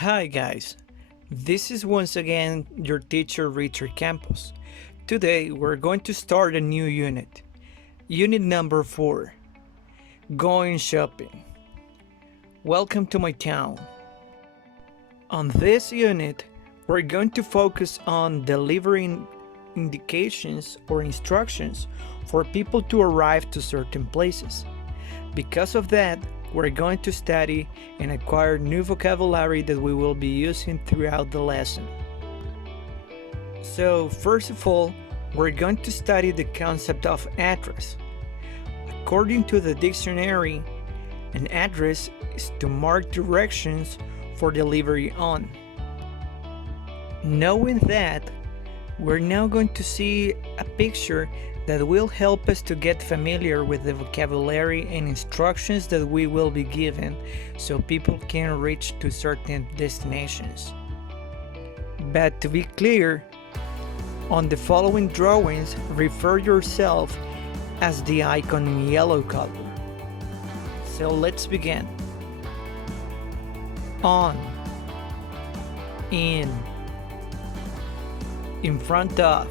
Hi guys, this is once again your teacher Richard Campos. Today we're going to start a new unit. Unit number 4, Going Shopping. Welcome to my town. On this unit, we're going to focus on delivering indications or instructions for people to arrive to certain places. Because of that, we're going to study and acquire new vocabulary that we will be using throughout the lesson. So, first of all, we're going to study the concept of address. According to the dictionary, an address is to mark directions for delivery on. Knowing that, we're now going to see a picture that will help us to get familiar with the vocabulary and instructions that we will be given so people can reach to certain destinations. But to be clear, on the following drawings, refer yourself as the icon in yellow color. So let's begin. On, in front of,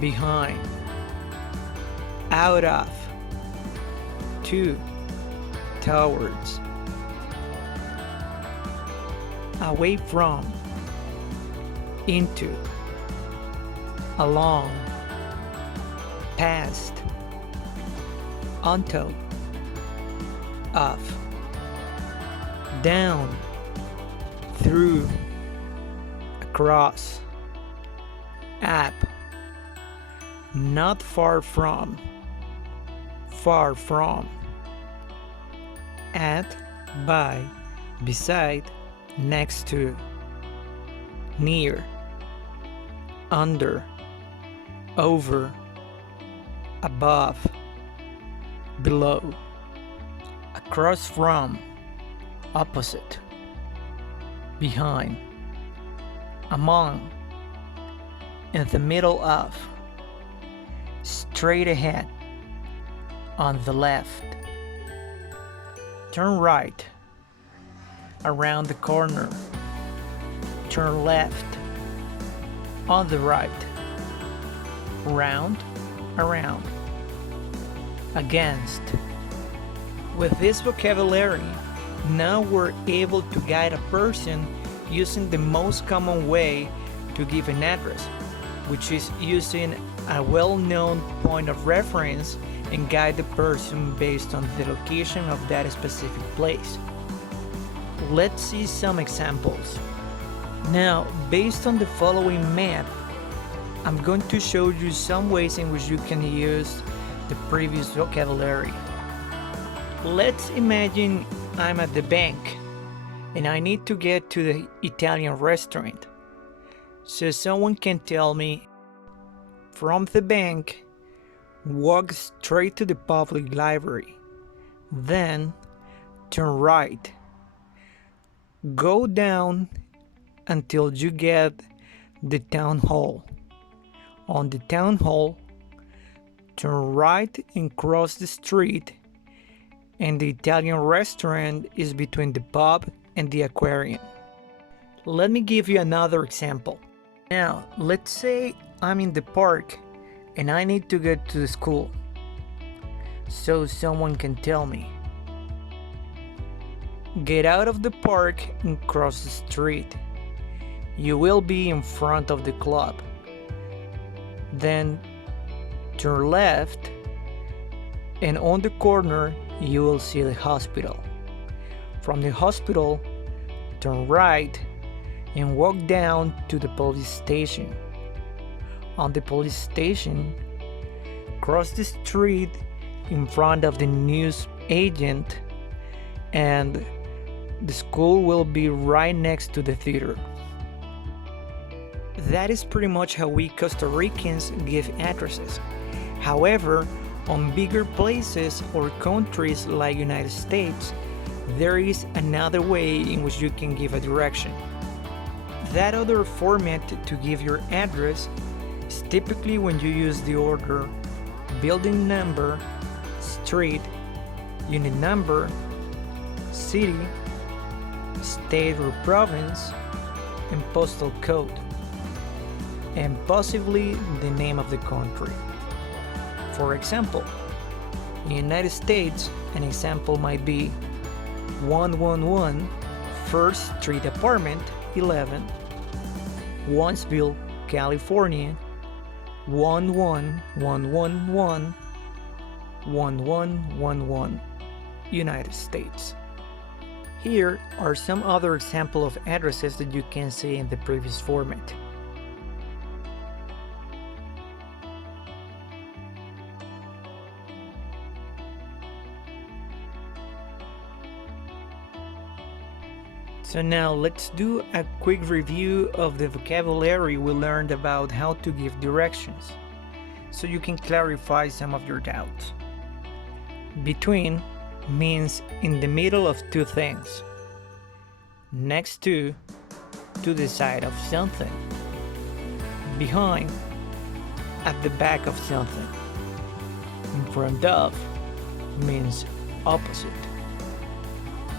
behind, out of, to, towards, away from, into, along, past, onto, off, down, through, across, up, not far from, at, by, beside, next to, near, under, over, above, below, across from, opposite, behind, among, in the middle of, straight ahead, on the left, turn right, around the corner, turn left, on the right, round, around, against. With this vocabulary, now we're able to guide a person using the most common way to give an address, which is using a well-known point of reference and guide the person based on the location of that specific place. Let's see some examples. Now, based on the following map, I'm going to show you some ways in which you can use the previous vocabulary. Let's imagine I'm at the bank and I need to get to the Italian restaurant. So someone can tell me, from the bank, walk straight to the public library, then turn right. Go down until you get the town hall. On the town hall, turn right and cross the street, and the Italian restaurant is between the pub and the aquarium. Let me give you another example. Now, let's say I'm in the park and I need to get to the school. So someone can tell me, get out of the park and cross the street. You will be in front of the club. Then turn left, and on the corner you will see the hospital. From the hospital, turn right and walk down to the police station. On the police station, cross the street in front of the news agent, and the school will be right next to the theater. That is pretty much how we Costa Ricans give addresses. However, on bigger places or countries like United States, there is another way in which you can give a direction. That other format to give your address is typically when you use the order building number, street, unit number, city, state or province, and postal code, and possibly the name of the country. For example, in the United States, an example might be 111 First Street Apartment 11, Wansville, California 11111 1111, United States. Here are some other examples of addresses that you can see in the previous format. So now let's do a quick review of the vocabulary we learned about how to give directions, so you can clarify some of your doubts. Between means in the middle of two things, next to the side of something, behind, at the back of something, in front of means opposite,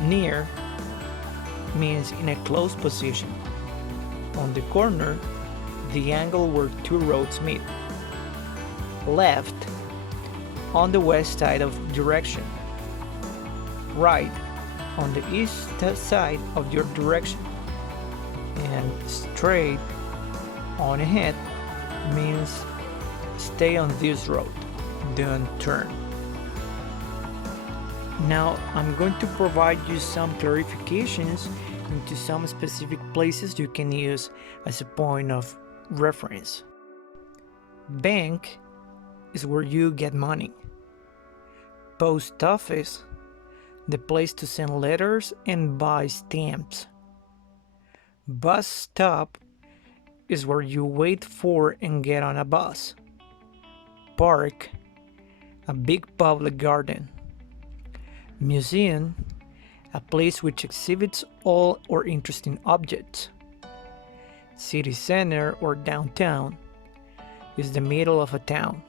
near means in a close position, on the corner, the angle where two roads meet, left, on the west side of direction, right, on the east side of your direction, and straight on ahead means stay on this road, don't turn. Now I'm going to provide you some clarifications into some specific places you can use as a point of reference. Bank is where you get money. Post office, the place to send letters and buy stamps. Bus stop is where you wait for and get on a bus. Park, a big public garden. Museum, a place which exhibits all or interesting objects. City center or downtown is the middle of a town.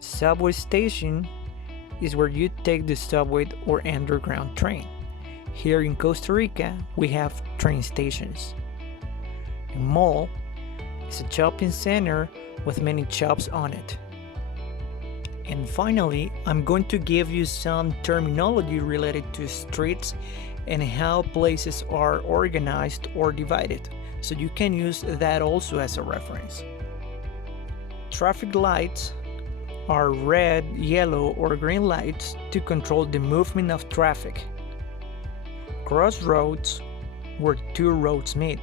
Subway station is where you take the subway or underground train. Here in Costa Rica, we have train stations. A mall is a shopping center with many shops on it. And finally, I'm going to give you some terminology related to streets and how places are organized or divided, so you can use that also as a reference. Traffic lights are red, yellow, or green lights to control the movement of traffic. Crossroads, where two roads meet.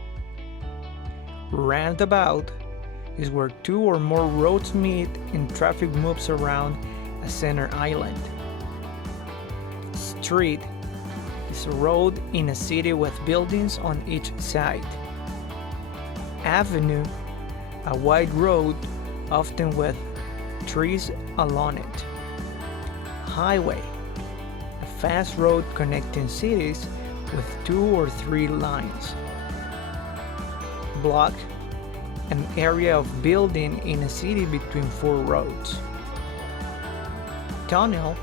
Roundabout is where two or more roads meet and traffic moves around a center island. Street is a road in a city with buildings on each side. Avenue, a wide road, often with trees along it. Highway, a fast road connecting cities with 2 or 3 lines. Block, an area of building in a city between 4 roads. Tunnel,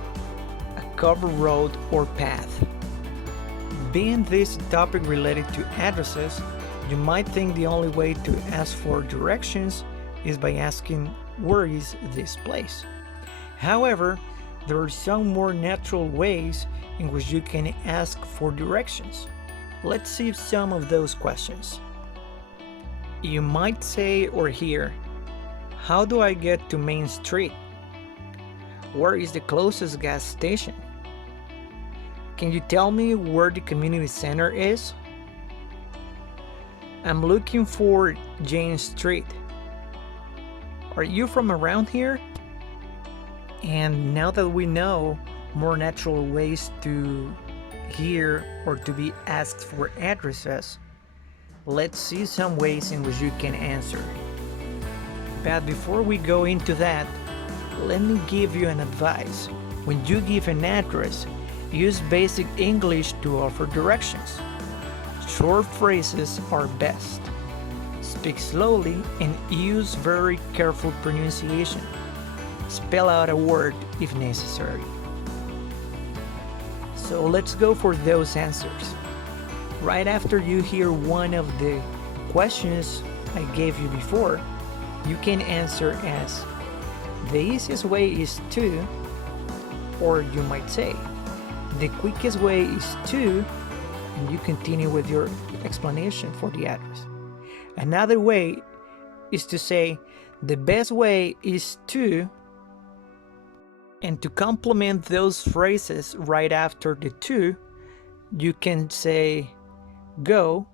a covered road or path. Being this topic related to addresses, you might think the only way to ask for directions is by asking, where is this place? However, there are some more natural ways in which you can ask for directions. Let's see some of those questions. You might say or hear, how do I get to Main Street? Where is the closest gas station? Can you tell me where the community center is? I'm looking for Jane Street. Are you from around here? And now that we know more natural ways to hear or to be asked for addresses, let's see some ways in which you can answer. But before we go into that, let me give you an advice. When you give an address, use basic English to offer directions. Short phrases are best. Speak slowly and use very careful pronunciation. Spell out a word if necessary. So let's go for those answers. right after you hear one of the questions I gave you before, you can answer as the easiest way is to, or you might say the quickest way is to, and you continue with your explanation for the address. Another way is to say the best way is to, and to complement those phrases right after the to, you can say go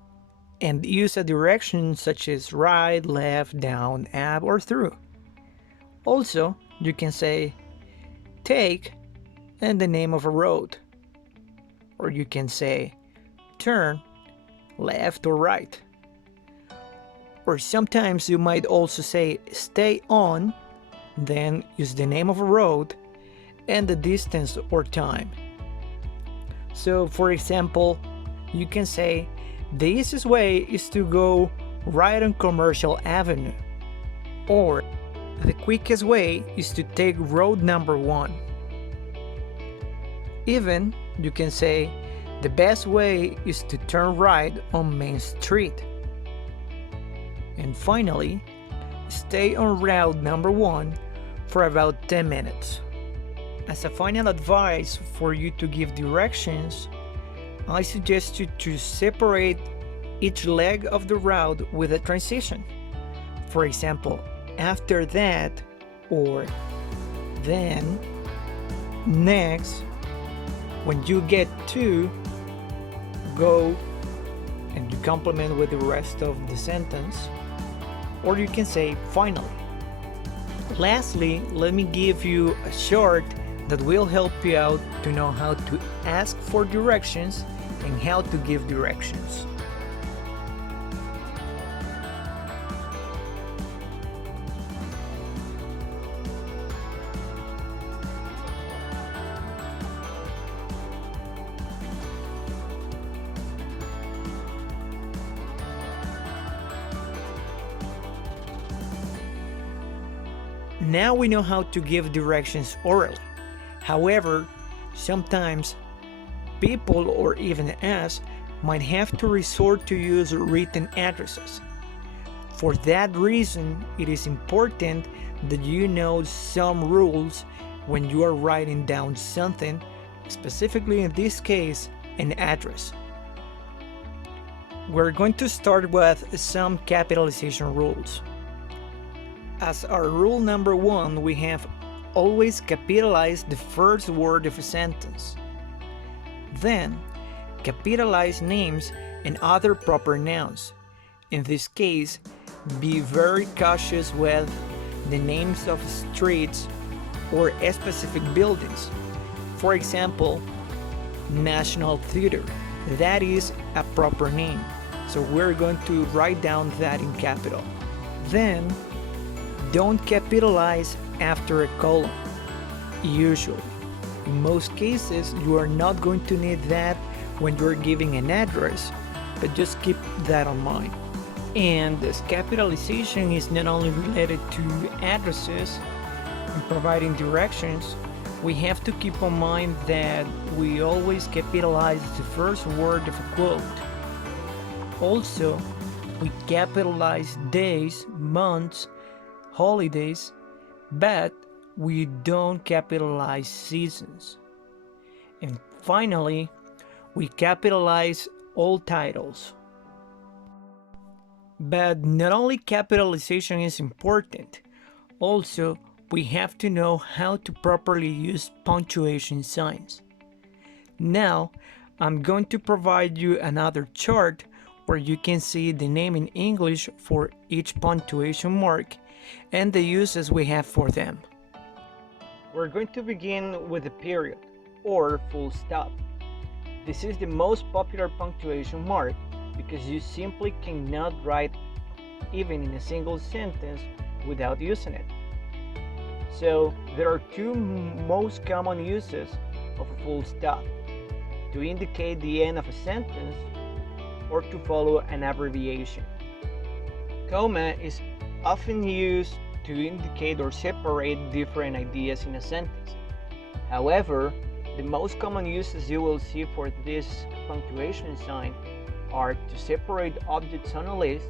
and use a direction such as right, left, down, up, or through. Also, you can say take and the name of a road. Or you can say turn, left or right. Or sometimes you might also say stay on, then use the name of a road and the distance or time. So for example, you can say the easiest way is to go right on Commercial Avenue, or the quickest way is to take road number 1. Even you can say the best way is to turn right on Main Street. And finally, stay on route number 1 for about 10 minutes. As a final advice for you to give directions, I suggest you to separate each leg of the route with a transition. For example, after that, or then, next, when you get to, go, and you complement with the rest of the sentence, or you can say finally. Lastly, let me give you a short that will help you out to know how to ask for directions and how to give directions. Now we know how to give directions orally. However, sometimes people or even us might have to resort to use written addresses. For that reason, it is important that you know some rules when you are writing down something, specifically in this case, an address. We're going to start with some capitalization rules. As our rule number 1, we have always capitalize the first word of a sentence. Then, capitalize names and other proper nouns. In this case, be very cautious with the names of streets or specific buildings. For example, National Theater. That is a proper name, so we're going to write down that in capital. Then, don't capitalize after a colon. Usually, in most cases, you are not going to need that when you're giving an address, but just keep that in mind. And this capitalization is not only related to addresses and providing directions, we have to keep in mind that we always capitalize the first word of a quote. Also, we capitalize days, months, holidays, but we don't capitalize seasons. And finally, we capitalize all titles. But not only capitalization is important, also we have to know how to properly use punctuation signs. Now, I'm going to provide you another chart where you can see the name in English for each punctuation mark and the uses we have for them. We're going to begin with the period, or full stop. This is the most popular punctuation mark because you simply cannot write even in a single sentence without using it. So there are two most common uses of a full stop: to indicate the end of a sentence or to follow an abbreviation. Comma is often used to indicate or separate different ideas in a sentence. However, the most common uses you will see for this punctuation sign are to separate objects on a list,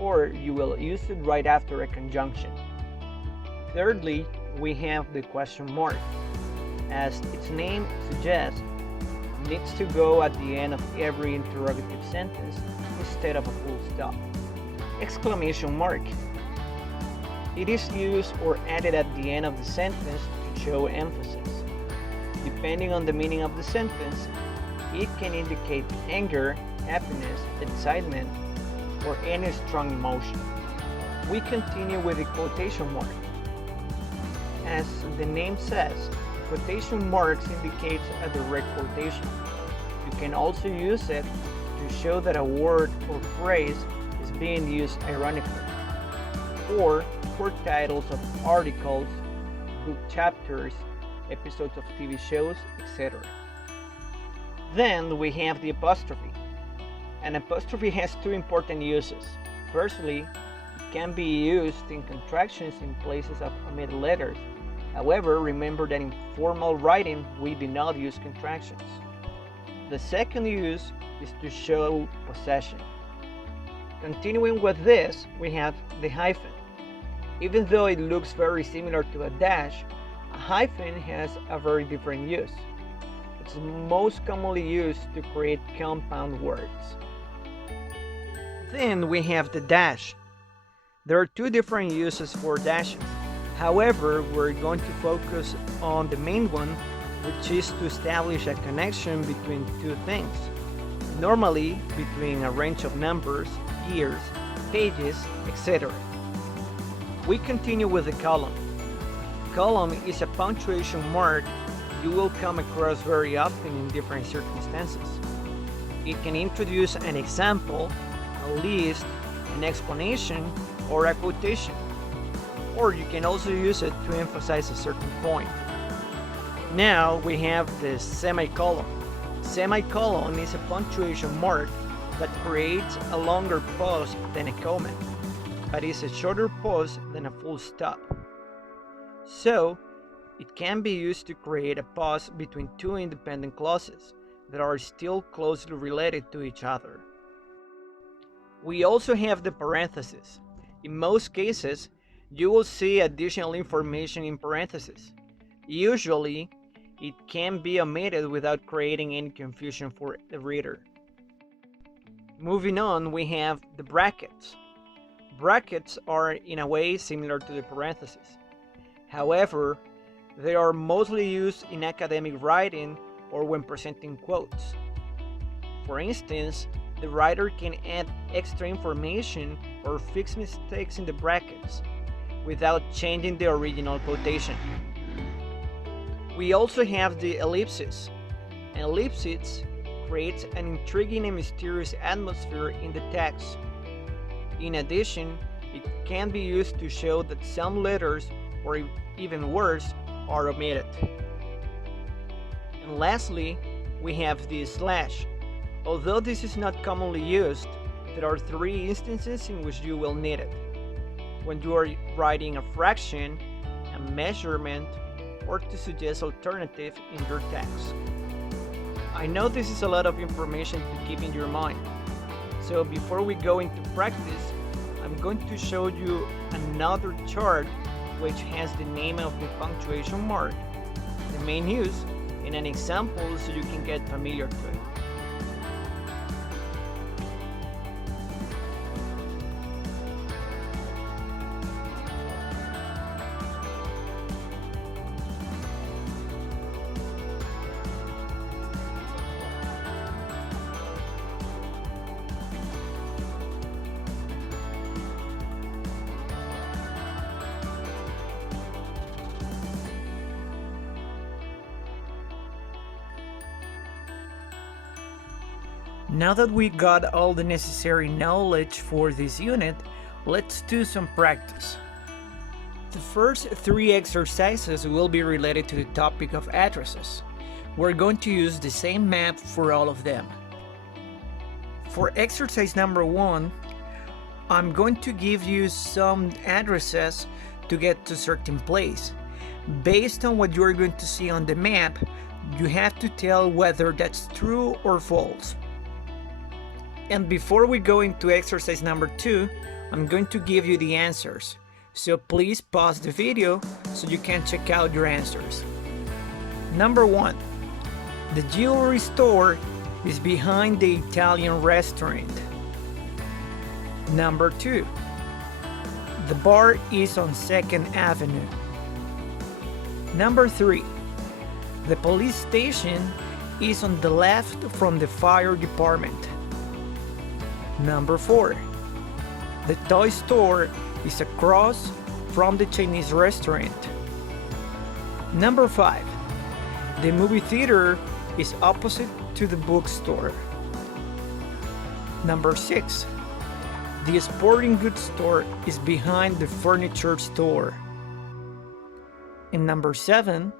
or you will use it right after a conjunction. Thirdly, we have the question mark. As its name suggests, it needs to go at the end of every interrogative sentence instead of a full stop. Exclamation mark. It is used or added at the end of the sentence to show emphasis. Depending on the meaning of the sentence, it can indicate anger, happiness, excitement, or any strong emotion. We continue with the quotation mark. As the name says, quotation marks indicates a direct quotation. You can also use it to show that a word or phrase is being used ironically, or for titles of articles, book chapters, episodes of TV shows, etc. Then we have the apostrophe. An apostrophe has two important uses. Firstly, it can be used in contractions in places of omitted letters. However, remember that in formal writing, we do not use contractions. The second use is to show possession. Continuing with this, we have the hyphen. Even though it looks very similar to a dash, a hyphen has a very different use. It's most commonly used to create compound words. Then we have the dash. There are two different uses for dashes. However, we're going to focus on the main one, which is to establish a connection between two things, normally between a range of numbers, years, pages, etc. We continue with the colon. Colon is a punctuation mark you will come across very often in different circumstances. It can introduce an example, a list, an explanation, or a quotation. Or you can also use it to emphasize a certain point. Now we have the semicolon. Semicolon is a punctuation mark that creates a longer pause than a comma, but is a shorter pause than a full stop. So, it can be used to create a pause between two independent clauses that are still closely related to each other. We also have the parenthesis. In most cases, you will see additional information in parentheses. Usually, it can be omitted without creating any confusion for the reader. Moving on, we have the brackets. Brackets are in a way similar to the parentheses. However, they are mostly used in academic writing or when presenting quotes. For instance, the writer can add extra information or fix mistakes in the brackets without changing the original quotation. We also have the ellipsis. Ellipsis creates an intriguing and mysterious atmosphere in the text. In addition, it can be used to show that some letters, or even worse, are omitted. And lastly, we have the slash. Although this is not commonly used, there are three instances in which you will need it: when you are writing a fraction, a measurement, or to suggest alternative in your text. I know this is a lot of information to keep in your mind, so before we go into practice, I'm going to show you another chart which has the name of the punctuation mark, the main use, and an example so you can get familiar to it. Now that we got all the necessary knowledge for this unit, let's do some practice. The first three exercises will be related to the topic of addresses. We're going to use the same map for all of them. For exercise number 1, I'm going to give you some addresses to get to a certain place. Based on what you're going to see on the map, you have to tell whether that's true or false. And before we go into exercise number 2, I'm going to give you the answers. So please pause the video so you can check out your answers. Number 1. The jewelry store is behind the Italian restaurant. Number 2. The bar is on 2nd Avenue. Number 3. The police station is on the left from the fire department. Number 4. The toy store is across from the Chinese restaurant. Number 5. The movie theater is opposite to the bookstore. Number 6. The sporting goods store is behind the furniture store. And number 7.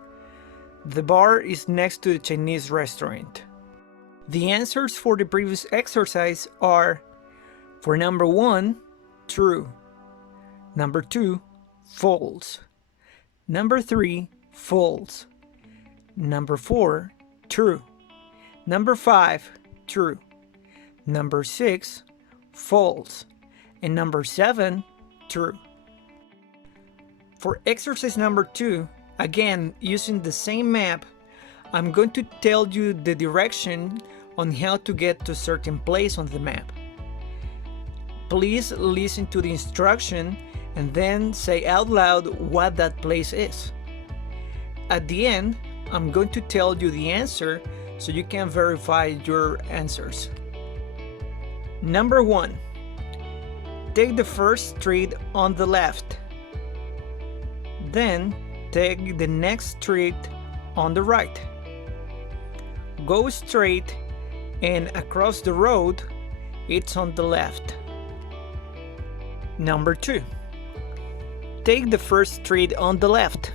The bar is next to the Chinese restaurant. The answers for the previous exercise are: for number 1, true. Number 2, false. Number 3, false. Number 4, true. Number 5, true. Number 6, false. And number 7, true. For exercise number 2, again using the same map, I'm going to tell you the direction on how to get to a certain place on the map. Please listen to the instruction and then say out loud what that place is. At the end, I'm going to tell you the answer so you can verify your answers. Number 1. Take the first street on the left. Then take the next street on the right. Go straight and across the road, it's on the left. Number 2. Take the first street on the left.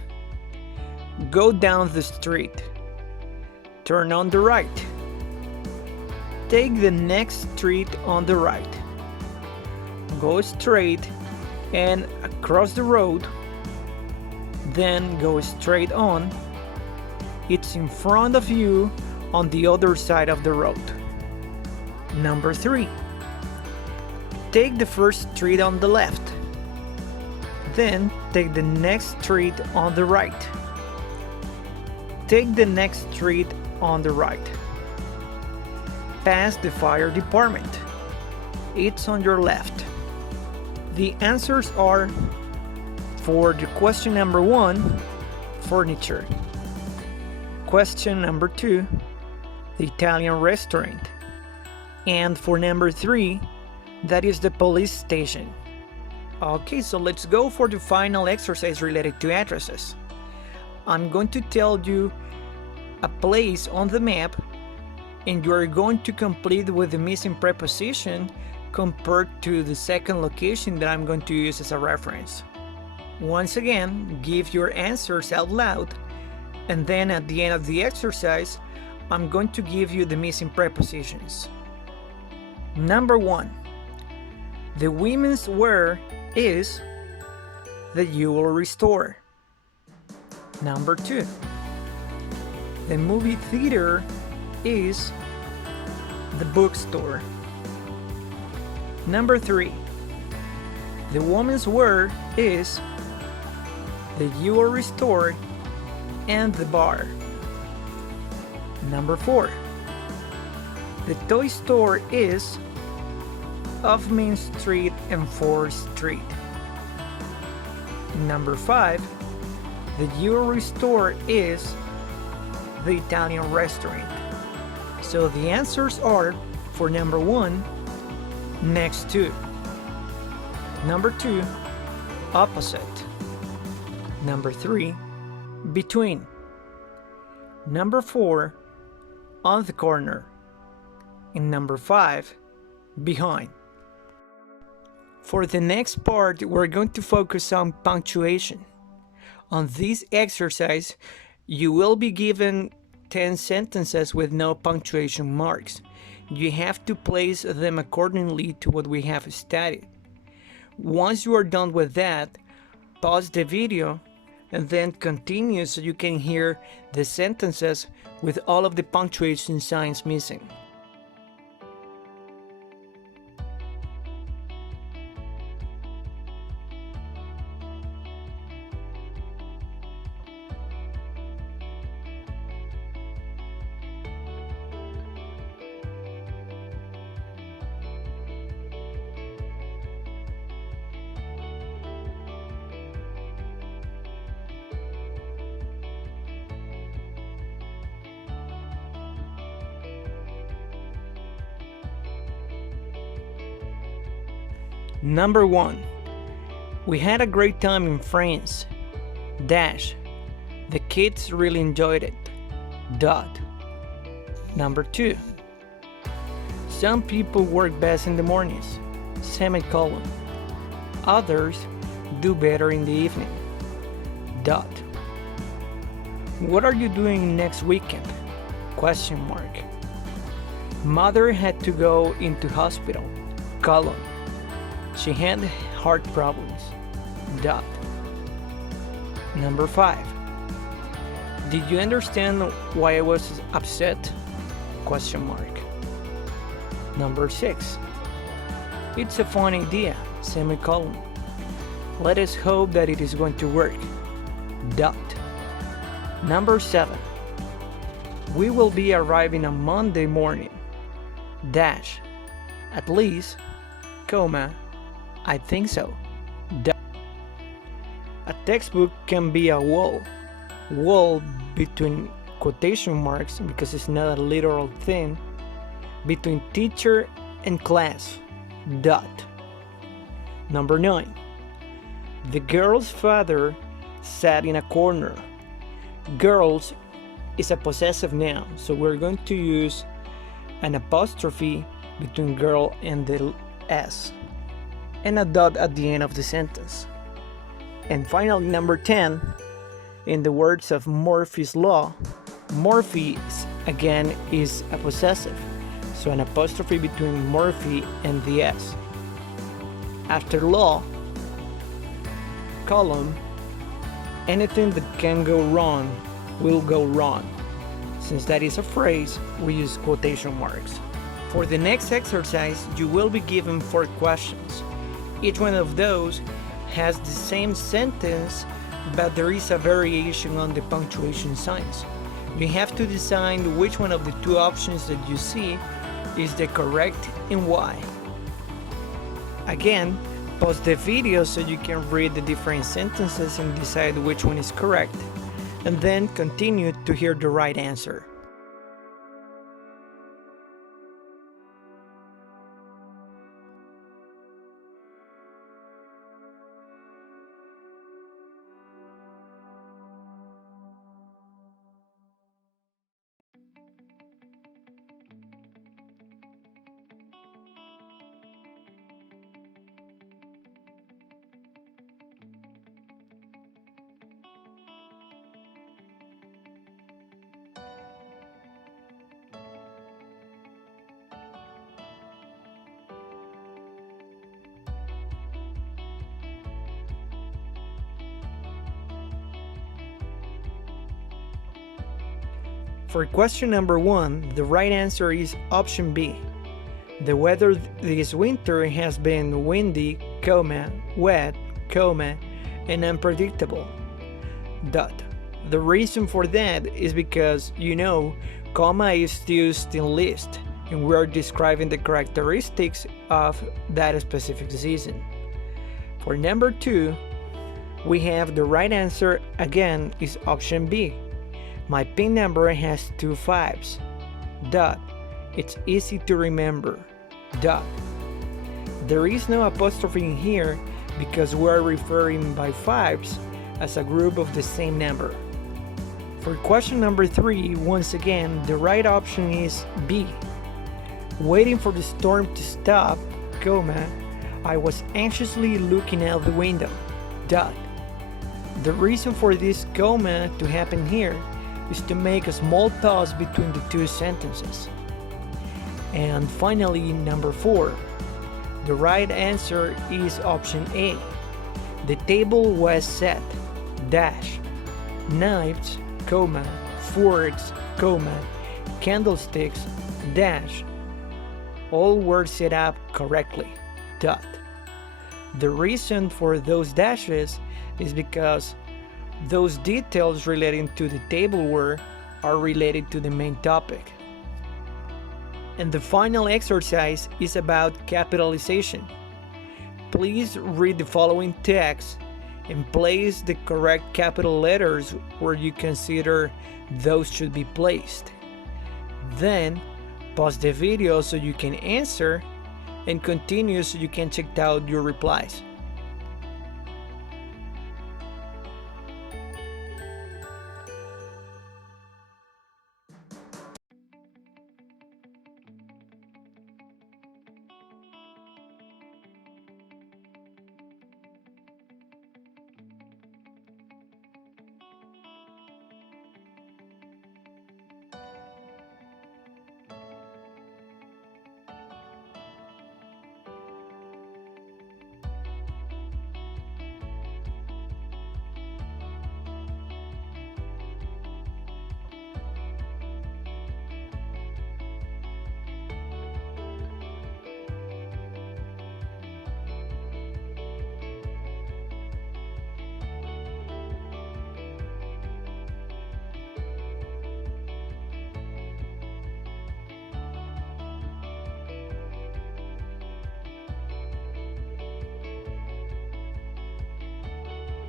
Go down the street. Turn on the right. Take the next street on the right. Go straight and across the road. Then go straight on. It's in front of you on the other side of the road. Number 3. Take the first street on the left. Then take the next street on the right. Take the next street on the right. Pass the fire department. It's on your left. The answers are: for the question number 1, furniture. Question number 2, the Italian restaurant. And for number 3, that is the police station. Okay, so let's go for the final exercise related to addresses. I'm going to tell you a place on the map, and you are going to complete with the missing preposition compared to the second location that I'm going to use as a reference. Once again, give your answers out loud, and then at the end of the exercise, I'm going to give you the missing prepositions. Number 1. The women's wear is the jewelry store. Number 2. The movie theater is the bookstore. Number 3. The woman's wear is the jewelry store and the bar. Number 4. The toy store is off Main Street and 4th Street. Number 5. The jewelry store is the Italian restaurant. So the answers are: for number 1, next to. Number 2, opposite. Number 3, between. Number 4, on the corner. And number 5, behind. For the next part, we're going to focus on punctuation. On this exercise, you will be given 10 sentences with no punctuation marks. You have to place them accordingly to what we have studied. Once you are done with that, pause the video and then continue so you can hear the sentences with all of the punctuation signs missing. Number 1. We had a great time in France. Dash. The kids really enjoyed it. Dot. Number 2. Some people work best in the mornings. Semicolon. Others do better in the evening. Dot. What are you doing next weekend? Question mark. Mother had to go into hospital. Colon. She had heart problems. Dot. Number 5. Did you understand why I was upset? Question mark. Number 6. It's a fun idea. Semicolon. Let us hope that it is going to work. Dot. Number 7. We will be arriving on Monday morning. Dash. At least, comma, I think so. Dot. A textbook can be a wall. Wall between quotation marks because it's not a literal thing. Between teacher and class. Dot. Number 9. The girl's father sat in a corner. Girls is a possessive noun, so we're going to use an apostrophe between girl and the S, and a dot at the end of the sentence. And finally, number 10, in the words of Murphy's Law, Murphy again is a possessive, so an apostrophe between Murphy and the S. After law, column, anything that can go wrong will go wrong. Since that is a phrase, we use quotation marks. For the next exercise, you will be given 4 questions. Each one of those has the same sentence, but there is a variation on the punctuation signs. You have to decide which one of the 2 options that you see is the correct and why. Again, pause the video so you can read the different sentences and decide which one is correct, and then continue to hear the right answer. For question number 1, the right answer is option B. The weather this winter has been windy, wet, and unpredictable. Dot. The reason for that is because, comma is used in list, and we are describing the characteristics of that specific season. For number 2, we have the right answer again is option B. My PIN number has 2 5s. Dot. It's easy to remember. Dot. There is no apostrophe in here because we are referring by 5s as a group of the same number. For question number 3, once again, the right option is B. Waiting for the storm to stop, I was anxiously looking out the window. Dot. The reason for this comma to happen here is to make a small pause between the 2 sentences. And finally, number 4. The right answer is option A. The table was set, knives, forks, candlesticks, all were set up correctly. Dot. The reason for those dashes is because those details relating to the tableware are related to the main topic. And the final exercise is about capitalization. Please read the following text and place the correct capital letters where you consider those should be placed. Then, pause the video so you can answer and continue so you can check out your replies.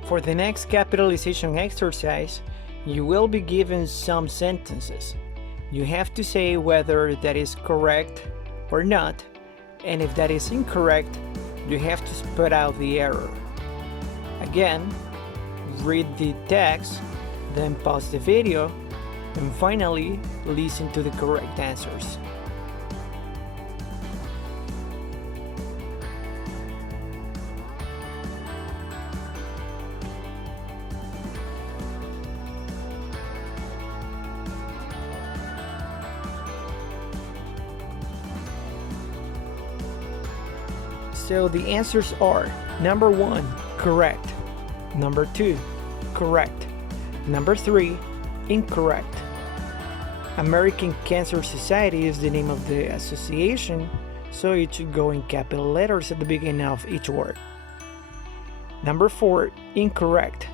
For the next capitalization exercise, you will be given some sentences. You have to say whether that is correct or not, and if that is incorrect, you have to spell out the error. Again, read the text, then pause the video, and finally, listen to the correct answers. So the answers are: number 1, correct; number 2, correct; number 3, incorrect. American Cancer Society is the name of the association, so it should go in capital letters at the beginning of each word. Number 4, incorrect.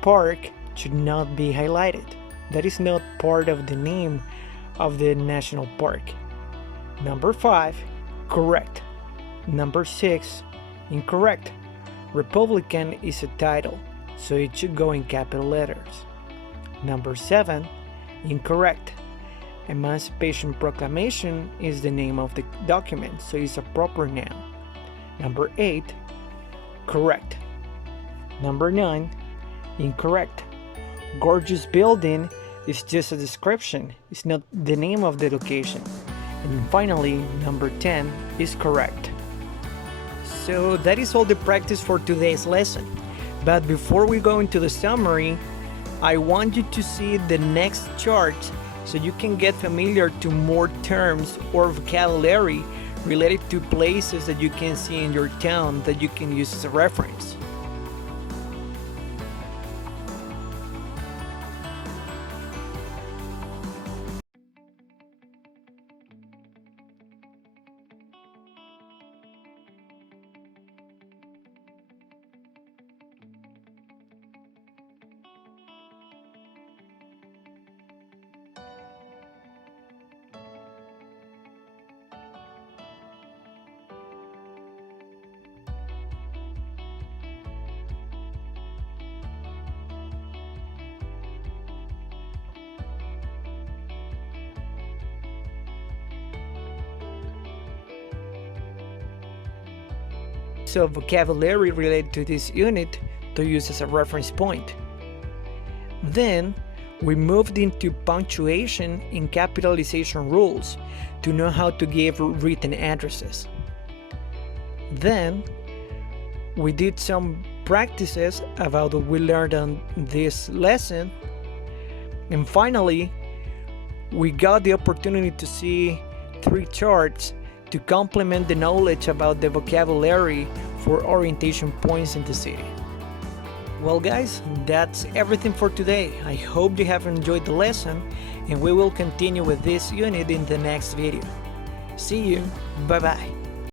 Park should not be highlighted. That is not part of the name of the national park. Number 5, correct. Number 6, incorrect. Republican is a title, so it should go in capital letters. Number 7, incorrect. Emancipation Proclamation is the name of the document, so it's a proper noun. Number 8, correct. Number 9, incorrect. Gorgeous building is just a description, it's not the name of the location. And finally, number 10 is correct. So that is all the practice for today's lesson. But before we go into the summary, I want you to see the next chart so you can get familiar to more terms or vocabulary related to places that you can see in your town that you can use as a reference. So vocabulary related to this unit to use as a reference point. Then we moved into punctuation and capitalization rules to know how to give written addresses. Then we did some practices about what we learned on this lesson. And finally, we got the opportunity to see 3 charts to complement the knowledge about the vocabulary for orientation points in the city. Well guys, that's everything for today. I hope you have enjoyed the lesson, and we will continue with this unit in the next video. See you, bye bye.